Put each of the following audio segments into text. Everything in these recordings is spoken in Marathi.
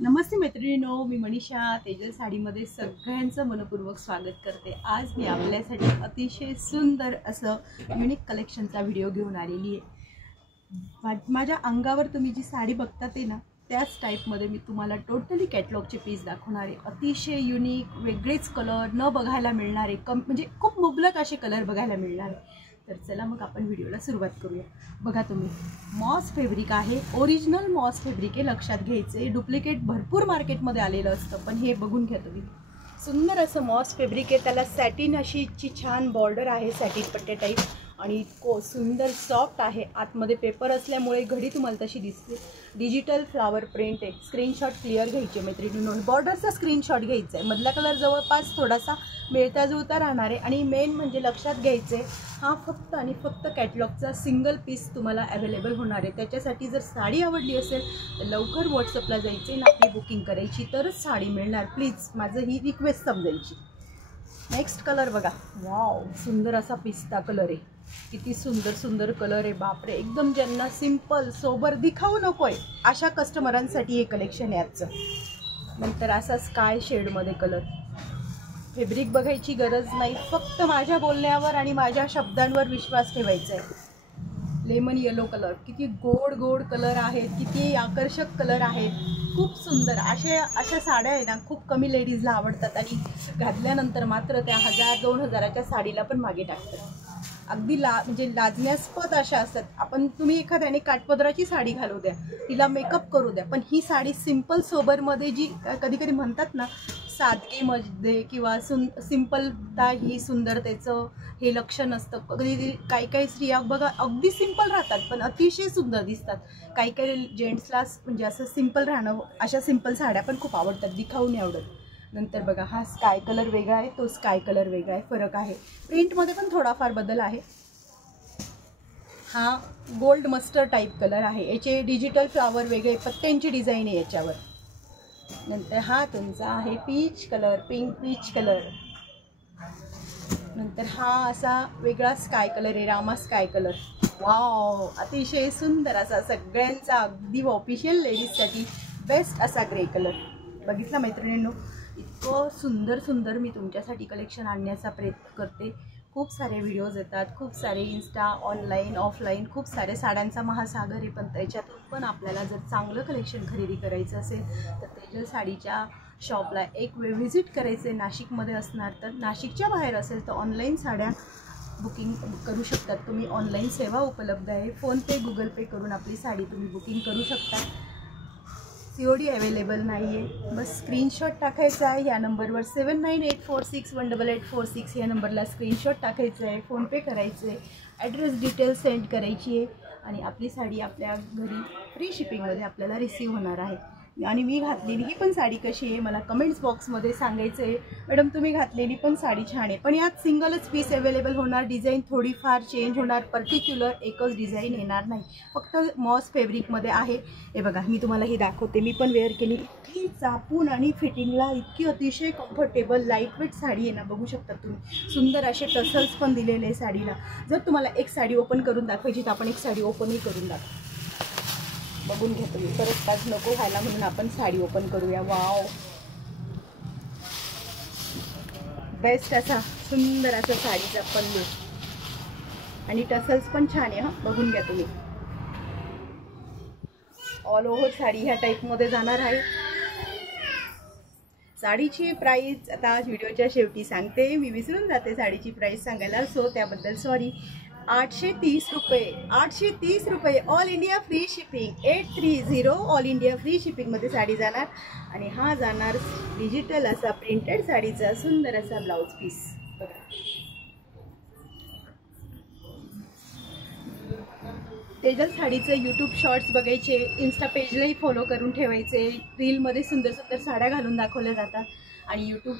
नमस्ते मैत्रिणींनो, मी मनीषा तेजल साडीमध्ये सगळ्यांचं मनपूर्वक स्वागत करते। आज मी आपल्यासाठी अतिशय सुंदर असं युनिक कलेक्शनचा व्हिडिओ घेऊन आलेली आहे। माझ्या अंगावर तुम्ही जी साडी बघता ते ना त्याच टाईपमध्ये मी तुम्हाला टोटली कॅटलॉगचे पीस दाखवणार आहे। अतिशय युनिक वेगळेच कलर न बघायला मिळणारे, म्हणजे खूप मुबलक असे कलर बघायला मिळणार आहे। तर चला मग आपण व्हिडिओला सुरुवात करूया। बघा तुम्ही, मॉस फॅब्रिक आहे, ओरिजिनल मॉस फॅब्रिक आहे, लक्षात घ्यायचे। डुप्लिकेट भरपूर मार्केटमध्ये आलेलं असतं, पण हे बघून घ्या तुम्ही। सुंदर असं मॉस फॅब्रिक आहे, त्याला सॅटिन अशी छान बॉर्डर आहे, सॅटिन पट्टे टाईप, आणि इतकं सुंदर सॉफ्ट आहे। आतमध्ये पेपर असल्यामुळे घडी तुम्हाला तशी दिसते। डिजिटल फ्लावर प्रिंट आहे। स्क्रीनशॉट क्लिअर घ्यायचे मैत्रिणींनो, बॉर्डरचा स्क्रीनशॉट घ्यायचा आहे। मधला कलर जवळपास थोडासा मिळता जुळता राहणार आहे, आणि मेन म्हणजे लक्षात घ्यायचे, हा फक्त आणि फक्त कॅटलॉगचा सिंगल पीस तुम्हाला अवेलेबल होणार आहे। त्याच्यासाठी जर साडी आवडली असेल तर लवकर व्हॉट्सअपला जायचे आणि आपली बुकिंग करायची, तरच साडी मिळणार। प्लीज माझं ही रिक्वेस्ट समजायची। नेक्स्ट कलर बघा, वाव, सुंदर असा पिस्ता कलर आहे। किती सुंदर सुंदर कलर आहे, बापरे। एकदम ज्यांना सिंपल सोबर दिखाऊ नको आहे अशा कस्टमरांसाठी हे कलेक्शन आहे आजचं। नंतर असा स्काय शेडमध्ये कलर, फॅब्रिक बघायची गरज नाही, फक्त माझ्या बोलण्यावर आणि माझ्या शब्दांवर विश्वास ठेवायचा आहे। लेमन येलो कलर, किती गोड गोड कलर आहेत, किती आकर्षक कलर आहेत, खूप सुंदर। अशा साड्या आहे ना खूप कमी लेडीजला आवडतात, आणि घातल्यानंतर मात्र त्या 1000-2000च्या साडीला पण मागे टाकतात। अगदी म्हणजे लाजण्यास्पद अशा असतात। तुम्ही एखाद्याने काठपदराची साडी घालू द्या, तिला मेकअप करू द्या, पण ही साडी सिंपल सोबरमध्ये जी कधी कधी म्हणतात ना सादगीमध्ये किंवा सिंपलता ही सुंदरतेचं हे लक्षण असतं। कधी काही स्त्रिया बघा अगदी सिंपल राहतात पण अतिशय सुंदर दिसतात। काही जेंट्सला म्हणजे असं सिंपल राहणं, अशा सिंपल साड्या पण खूप आवडतात, दिखाऊ नाही आवडत। नंतर बघा, हा स्काय कलर वेगळा आहे, तो स्काय कलर वेगळा आहे, फरक आहे। प्रिंटमध्ये पण थोडाफार बदल आहे। हा गोल्ड मस्टर्ड टाईप कलर आहे, याचे डिजिटल फ्लावर वेगळे पत्त्यांची डिझाईन आहे याच्यावर। नंतर हा तुमचा आहे peach colour, pink peach colour. नंतर हा असा वेगळा स्काय कलर आहे, रामा स्काय कलर। वाव, अतिशय सुंदर असा सगळ्यांचा अगदी ऑफिशियल लेडीजसाठी बेस्ट असा ग्रे कलर। बघितला मैत्रिणींनो, इतकं सुंदर सुंदर मी तुमच्यासाठी कलेक्शन आणण्याचा प्रयत्न करते। खूप सारे व्हिडिओज येतात, खूप सारे इन्स्टा, ऑनलाईन ऑफलाईन खूप सारे साड्यांचा महासागर आहे, पण त्याच्यातून पण आपल्याला जर चांगलं कलेक्शन खरेदी करायचं असेल तर तेजल साडीच्या शॉपला एक वेळ व्हिजिट करायचे। नाशिकमध्ये असणार तर, नाशिकच्या बाहेर असेल तर ऑनलाईन साड्या बुकिंग करू शकतात तुम्ही। ऑनलाईन सेवा उपलब्ध आहे, फोनपे गुगल पे करून आपली साडी तुम्ही बुकिंग करू शकता। COD अवेलेबल नाही आहे, बस स्क्रीनशॉट टाकायचा आहे या नंबरवर 7984618846 या नंबरला स्क्रीनशॉट टाकायचं आहे, फोनपे करायचं आहे, ॲड्रेस डिटेल सेंड करायची आहे, आणि आपली साडी आपल्या घरी फ्री शिपिंगमध्ये आपल्याला रिसीव होणार आहे। आणि मी घातलेली ही पण साडी कशी आहे मला कमेंट्स बॉक्समध्ये सांगायचं आहे। मॅडम तुम्ही घातलेली पण साडी छान आहे, पण यात सिंगलच पीस अवेलेबल होणार, डिझाईन थोडीफार चेंज होणार, पर्टिक्युलर एकच डिझाईन येणार नाही, फक्त मॉस फॅब्रिकमध्ये आहे। हे बघा, मी तुम्हाला ही दाखवते, मी पण वेअर केली, इतकी चापून आणि फिटिंगला इतकी अतिशय कम्फर्टेबल लाईटवेट साडी आहे ना, बघू शकता तुम्ही। सुंदर असे टसल्स पण दिलेले आहे साडीला। जर तुम्हाला एक साडी ओपन करून दाखवायची तर आपण एक साडी ओपनही करून दाखवू, बघून घ्या तुम्ही। परत पाच नको व्हायला म्हणून आपण साडी ओपन करूया। वाव, बेस्ट असा सुंदर असा साडीचा पल्लू, आणि टसल्स पण छान आहे, हा बघून घ्या तुम्ही। ऑल ओव्हर साडी ह्या टाईपमध्ये जाणार आहे। साडीची प्राईस आता व्हिडिओच्या शेवटी सांगते, मी विसरून जाते साडीची प्राईस सांगायला, सो त्याबद्दल सॉरी। 830 रुपये, 830 रुपये, all India free shipping. 830 all India free शिपिंगमध्ये साडी जाणार, आणि हा जाणार डिजिटल असा प्रिंटेड साडीचा सुंदर असा ब्लाउज पीस। बघा, तेजल साडीचं यूट्यूब शॉर्ट्स बघायचे, इन्स्टा पेजलाही फॉलो करून ठेवायचे, रीलमध्ये सुंदर सुंदर साड्या घालून दाखवल्या जातात, आणि यूट्यूब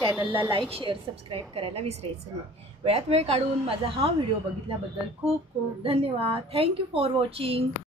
चॅनलला लाईक शेअर सबस्क्राईब करायला विसरायचं नाही। वेळात वेळ काढून माझा हा व्हिडिओ बघितल्याबद्दल खूप खूप धन्यवाद। Thank you for watching.